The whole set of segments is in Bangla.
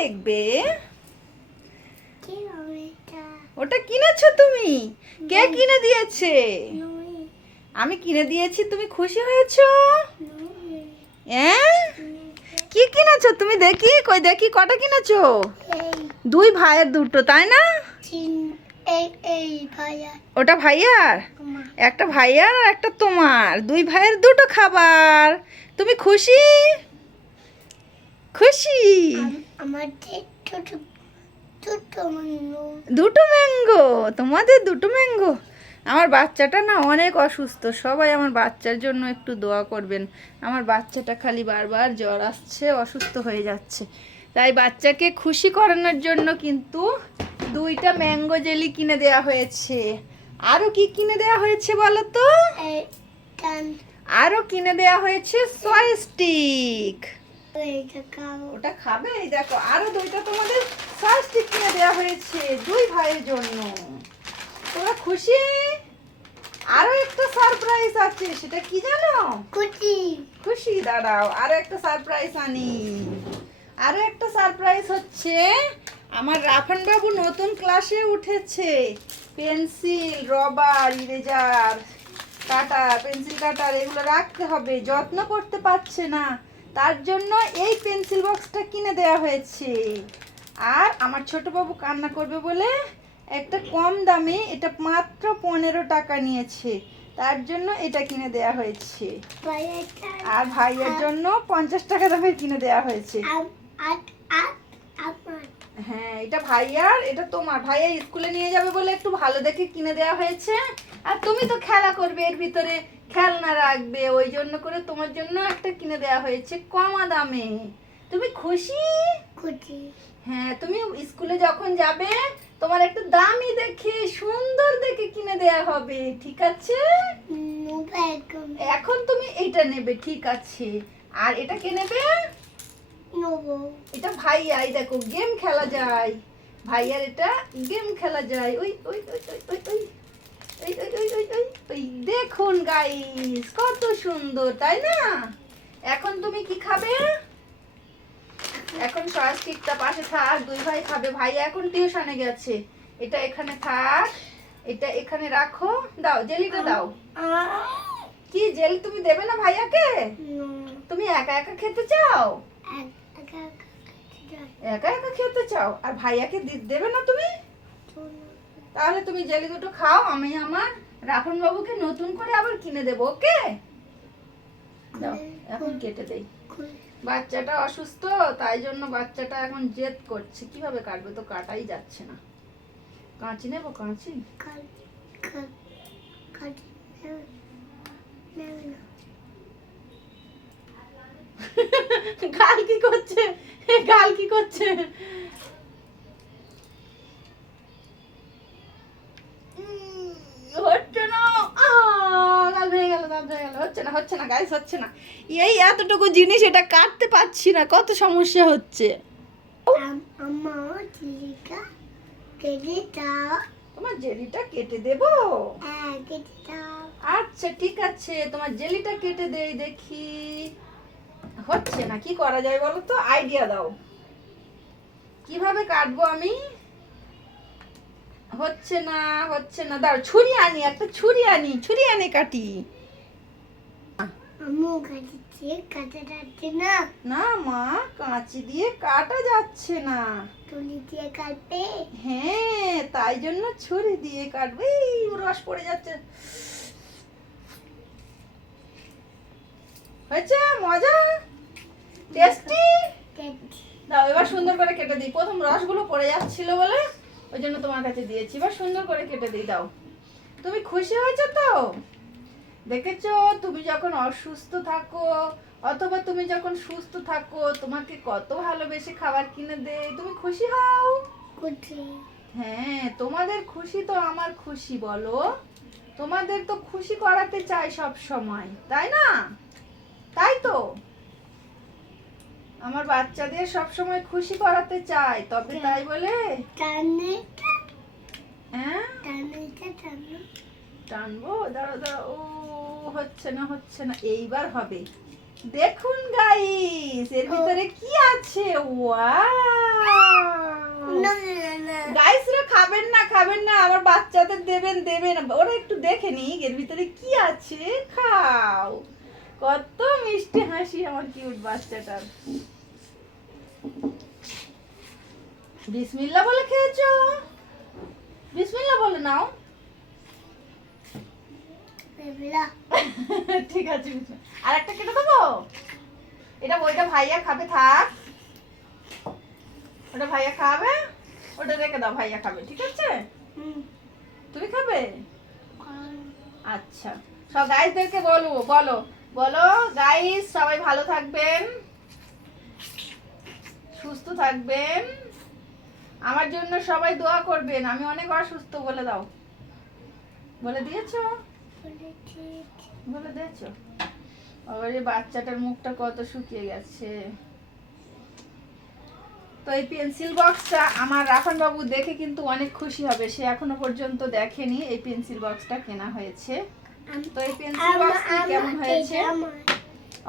দেখবে? ওটা কিনেছো তুমি? কে কিনে দিয়েছে? আমি কিনে দিয়েছি, তুমি খুশি হয়েছো? হ্যাঁ, কি কিনেছো তুমি? দেখি, কই দেখি কটা কিনেছো? দুই ভাইয়ের দুটো, তাই না? ওটা ভাইয়ার, একটা ভাইয়ার আর একটা তোমার। দুই ভাইয়ের দুটো খাবার। তুমি খুশি? খুশি? দুটো ম্যাঙ্গো, তোমাদের দুটো ম্যাঙ্গো। আমার বাচ্চাটা না অনেক অসুস্থ, সবাই আমার বাচ্চার জন্য একটু দোয়া করবেন। আমার বাচ্চাটা খালি বারবার জ্বর আসছে, অসুস্থ হয়ে যাচ্ছে। তাই বাচ্চাকে খুশি করানোর জন্য কিন্তু দুইটা ম্যাঙ্গো জেলি কিনে দেওয়া হয়েছে। আরও কি কিনে দেওয়া হয়েছে বলো তো? আরও কিনে দেওয়া হয়েছে সয় স্টিক। ওটা খাবে? এই দেখো, আরো দুইটা তোমাদের সয় স্টিক কিনে দেওয়া হয়েছে দুই ভাইয়ের জন্য। তোরা খুশি? আরো একটা সারপ্রাইজ আছে, সেটা কি জানো? খুশি, দাঁড়াও আরো একটা সারপ্রাইজ আনি। আরো একটা সারপ্রাইজ হচ্ছে, আমার রাফান বাবু নতুন ক্লাসে উঠেছে। পেন্সিল, রবার, ইরেজার, কাটার, পেন্সিল কাটার এগুলো রাখতে হবে, যত্ন করতে পারছে না, তার জন্য এই পেন্সিল বক্সটা কিনে দেওয়া হয়েছে। আর আমার ছোট বাবু কান্না করবে বলে একটা কম দামে, এটা মাত্র 15 টাকা নিয়েছে, তার জন্য এটা কিনে দেওয়া হয়েছে। আর ভাইয়ের জন্য 50 টাকা দামে কিনে দেওয়া হয়েছে। হ্যাঁ, এটা ভাইয়ার, এটা তোমার। ভাইয়া স্কুলে নিয়ে যাবে বলে একটু ভালো দেখে কিনে দেওয়া হয়েছে। আর তুমি তো খেলা করবে, এর ভিতরে খেলনা রাখবে, ওই জন্য করে তোমার জন্য একটা কিনে দেওয়া হয়েছে কমা দামে। তুমি খুশি? হ্যাঁ, তুমি স্কুলে যখন যাবে তোমার একটা দামি দেখে, সুন্দর দেখে কিনে দেওয়া হবে, ঠিক আছে? এখন তুমি এইটা নেবে, ঠিক আছে? আর এটা কে নেবে? এটা ভাইয়া। এই দেখো, গেম খেলা যায় ভাইয়ার, এটা গেম খেলা যায়। ওই ওই ওই ওই ওই ওই ওই ওই ওই ওই ওই ওই দেখুন গাইস, কত সুন্দর, তাই না? এখন তুমি কি খাবে? এখন সস স্টিকটা পাশে থাক, দুই ভাই খাবে। ভাইয়া এখন টিউশনে গেছে, এটা এখানে থাক, এটা এখানে রাখো। দাও, জেলিটা দাও। কি জেলি তুমি দেবে না ভাইয়াকে? তুমি একা একা খেতে চাও? একা একা খেতে চাও? আর ভাইয়াকে দেবে না তুমি? তাহলে তুমি জেলি দুটো খাও, আমি আমার রাফান বাবুকে নতুন করে আবার কিনে দেবো, ওকে? দাও, এখন কেটে দেই। বাচ্চাটা অসুস্থ, তাই জন্য বাচ্চাটা এখন জেদ করছে। কিভাবে কাটবে, তো কাটাই যাচ্ছে না। কাঁচি নেবো, কাঁচি? গাল কি করছে? গাল কি করছে? হচ্ছে না, গাল ভেঙে গেল, দাঁত ভেঙে গেল। হচ্ছে না, হচ্ছে না গাইস, হচ্ছে না। এই এতটুকু জিনিস এটা কাটতে পারছি না, কত সমস্যা হচ্ছে। তোমার জেলিটা কেটে দেবো? আচ্ছা ঠিক আছে, তোমার জেলিটা কেটে দেই, দেখি। হচ্ছে না, কি করা যায় বলো তো? আইডিয়া দাও, কিভাবে কাটবো আমি? হচ্ছে না, হচ্ছে না। দাও, ছুরি আনি, একটা ছুরি আনি, ছুরি আনি কাটি। না মা, কাঁচি দিয়ে কাটা যাচ্ছে না। হ্যাঁ, তাই জন্য ছুরি দিয়ে কাটবে। রস পড়ে যাচ্ছে। হয়েছে? মজা, টেস্টি। দাও, এবার সুন্দর করে কেটে দিই। প্রথম রসগুলো পড়ে যাচ্ছিল বলে ওই জন্য তোমার কাছে দিয়েছি। এবার সুন্দর করে কেটে দিই। দাও। তুমি খুশি হয়েছো তো? দেখেছো, তুমি যখন অসুস্থ থাকো অথবা তুমি যখন সুস্থ থাকো, তোমাকে কত ভালোবেসে খাবার কিনে দেয়, তুমি খুশি হও? হ্যাঁ, তোমাদের খুশি তো আমার খুশি, বলো? তোমাদের তো খুশি করাতে চাই সব সময়, তাই না? তাই তো, আমার বাচ্চাদের সব সময় খুশি করাতে চাই, তবে তাই বলে। হ্যাঁ, টানবো, দাঁড়া দাঁড়া। ও হচ্ছে না, হচ্ছে না, এইবার হবে। দেখুন গাইস, এর ভিতরে কি আছে? ওয়াও, গাইসরা খাবেন না আমার বাচ্চাদের দেবেন ওরা একটু দেখে নি এর ভিতরে কি আছে। খাও, কত মিষ্টি হাসি আমার কিউট বাচ্চাটার। বিসমিল্লাহ বলে খেয়েছো? বিসমিল্লাহ বলে নাও। ঠিক আছে, আর একটা কেটে দেবো। এটা ওইটা ভাইয়া খাবে, থাক। ওটা ভাইয়া খাবে, ওটা রেখে দাও, ভাইয়া খাবে। ঠিক আছে, তুমি খাবে? আচ্ছা, সব গাইসদেরকে বলো বলো বলো গাইস, সবাই ভালো থাকবেন, সুস্থ থাকবেন, আমার জন্য সবাই দোয়া করবেন। আমি অনেক অসুস্থ, বলে দাও। বলে দিয়েছো? বলে দিয়েছো? আবার এই বাচ্চাটার মুখটা কত শুকিয়ে গেছে। তো এই পেন্সিল বক্সটা আমার রাফান বাবু দেখে কিন্তু অনেক খুশি হবে, সে এখনো পর্যন্ত দেখেনি এই পেন্সিল বক্সটা কেনা হয়েছে। তো এই পেন্সিল বক্সটি কেমন হয়েছে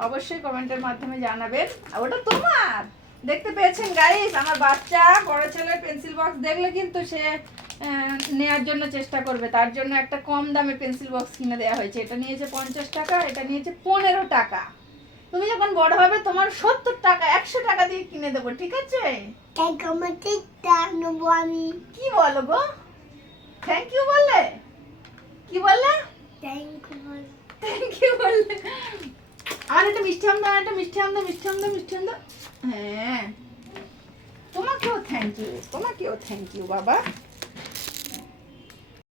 অবশ্যই কমেন্টের মাধ্যমে জানাবেন। আর ওটা তোমার, দেখতে পেয়েছেন গাইস, আমার বাচ্চা বড় ছেলের পেন্সিল বক্স দেখলে কিন্তু সে নেয়ার জন্য চেষ্টা করবে। তার জন্য একটা কম দামে পেন্সিল বক্স কিনে দেওয়া হয়েছে। এটা নিয়েছে 50 টাকা, এটা নিয়েছে 15 টাকা। তুমি যখন বড় হবে তোমার 70 টাকা 100 টাকা দিয়ে কিনে দেবো, ঠিক আছে? কি বলো গো? থ্যাংক ইউ বললে? কি বললে? থ্যাংক ইউ বললে। আর একটা মিষ্টি আম দাও, একটা মিষ্টি আম দাও, মিষ্টি আম দাও, মিষ্টি আম দাও। হ্যাঁ, তোমাকেও থ্যাংক ইউ, তোমাকেও থ্যাংক ইউ বাবা।